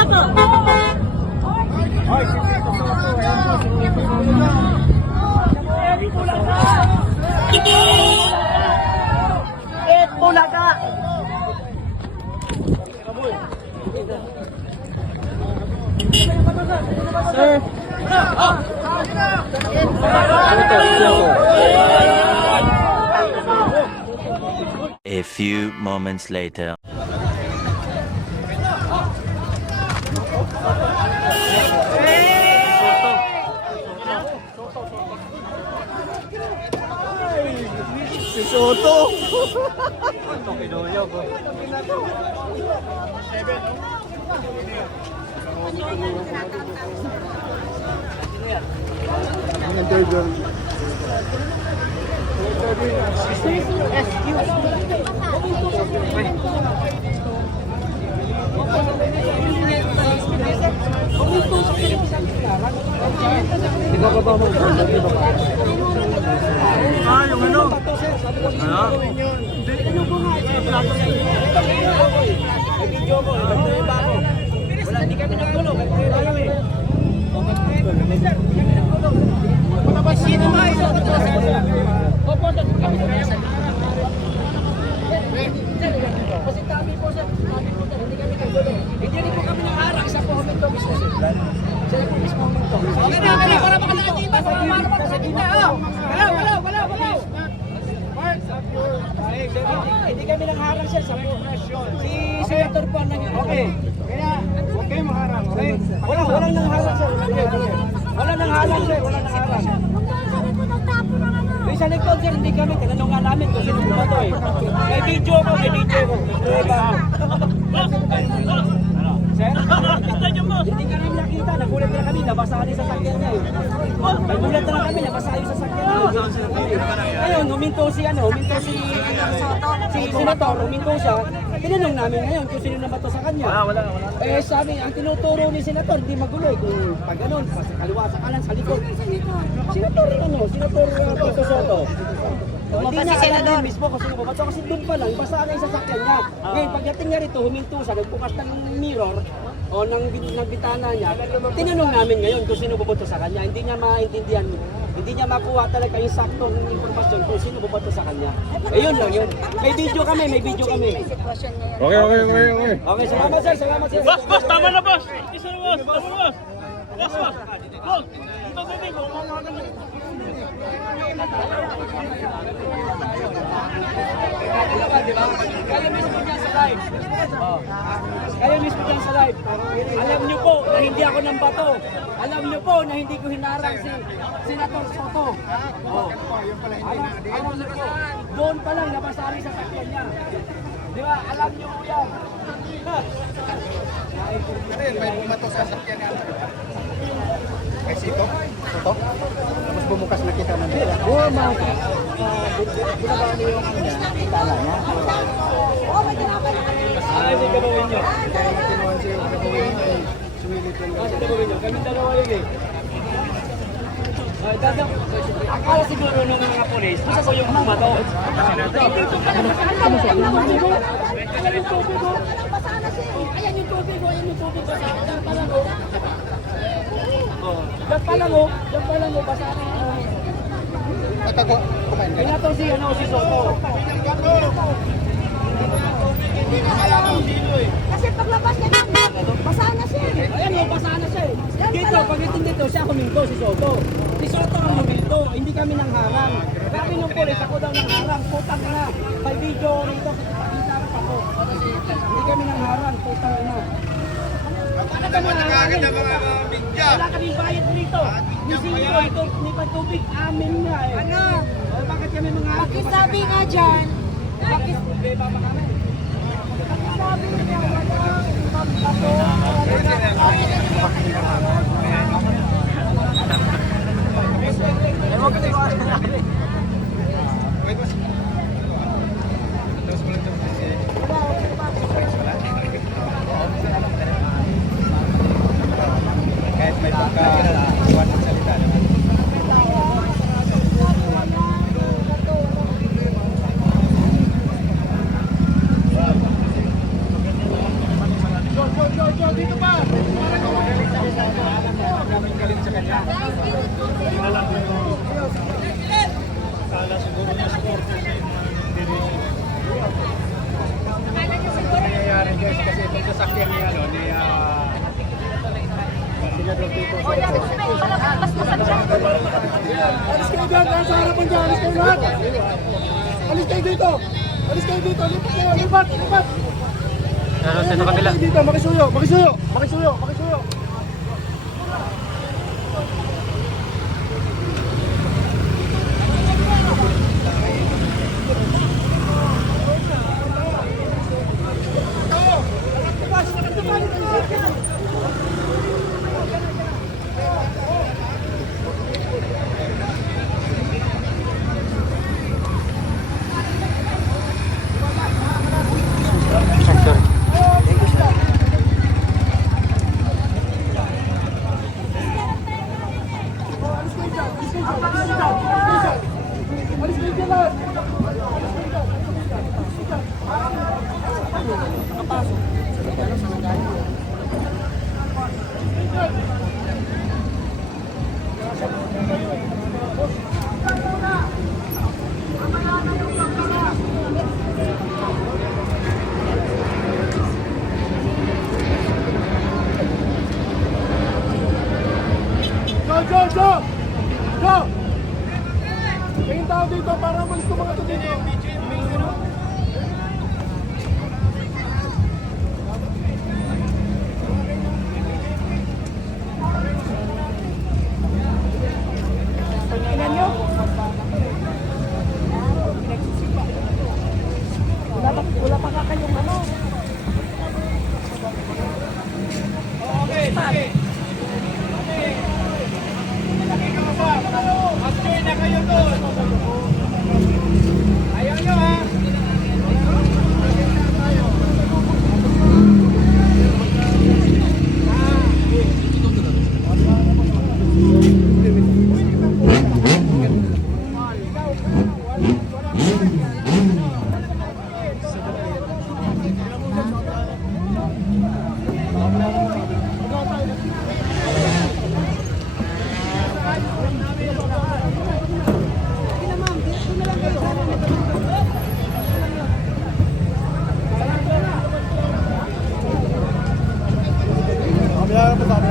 Ito po. Bulaga. Sir. A few moments later. Si Soto. Ah, yung ano? Ano? Hindi kami naggulo. Sino ba ito? Kasi kami po sir, hindi kami naggulo. Hindi rin po kami nangharang sa po huminto mismo sir. Sila po mismo huminto. Okay na, para makalatita. Wala. Hindi kami nangharang sir sa po. Si Senator po ang nangyari. Okay. Kaya, huwag kayo mangharang. Okay? Walang nangharang sir. Walang nangharang sir. May sa likod sir, hindi kami. Tinanong nga namin kung sino ba ito eh. May video ko. Sir? Hindi ka namin nakita. Nagulat na kami. Nabasa ni sa sakyan niya eh. Nagulat na kami. Nabasa yung sa sakyan niya. Ngayon, huminto si Senator. Huminto siya. Tinanong namin ngayon kung sino na ba ito sa kanya. Wala. Eh sabi, ang tinuturo ni Senator, hindi magulo eh. Kung pag ganun, sa kaliwa, sa kanan, sa likod. Senator Tito Soto. Hindi niya alam din mismo kung sino ba ito. Kasi doon pa lang, basta na yung sasakyan niya. Ngayon, pagdating niya rito, huminto siya, nagbukas ng mirror o ng bitana niya. Tinanong namin ngayon kung sino buboto sa kanya. Hindi niya maintindihan, hindi niya makuha talaga yung saktong informasyon kung sino buboto sa kanya. Ayun lang yun. May video kami. Okay, salamat sir. Boss, tama na boss. Isa na boss, tama na boss. Boss. Boss, ito din ko. Kaya mismo dyan sa live. Alam niyo po na hindi ako ng bato. Alam niyo po na hindi ko hinarang si Senator Soto. Alam niyo po. Doon pa lang nabasari sa sakyan niya. Di ba? Alam niyo po yan. May bumato sa sakyan niya. Kay Sito? Soto? Tapos bumukas na kita na nila. Oo, binaba niyo yung tala niya. Hindi ka bawin niyo. Kaya kinuha siya yung gagawin niya. Sumilit lang. Kasi gawin niyo. Kami dalawa yun eh. Akala siguro nung mga polis, ako yung bumato. Ayan yung tubig. Diyan pa lang o, basa na. Natago, kumain ka Kaya na. to si Soto. Hindi na alam. Kasi paglabas niya dito, basa na siya. Ayan o, basa na siya eh. Dito, pagdating dito, siya huminto, si Soto. Si Soto ang huminto, hindi kami nang harang. Sabi nung polis, ako daw nang harang, putang na. May video rito, pintarap ako. Hindi kami nang harang, putang na. Wala kami harang. Wala kaming bayad dito. Ni pagtubig, amin nga eh. Ano? Bakit kami mga Pakisabi nga dyan. Bakit problema pa kami? Pakisabi niya, wala. Kahit may pagka-iwan ng salita naman. dito. Alis kayo dito. Lipat kayo. Lipat. Lipat. Pero sa kabila. Dito. Makisuyo. Makisuyo. Makisuyo. Makisuyo. Go! Tingin tao dito para umalis ko mga to dito. Tingnan nyo. Wala pa ka kayong ano. Kaya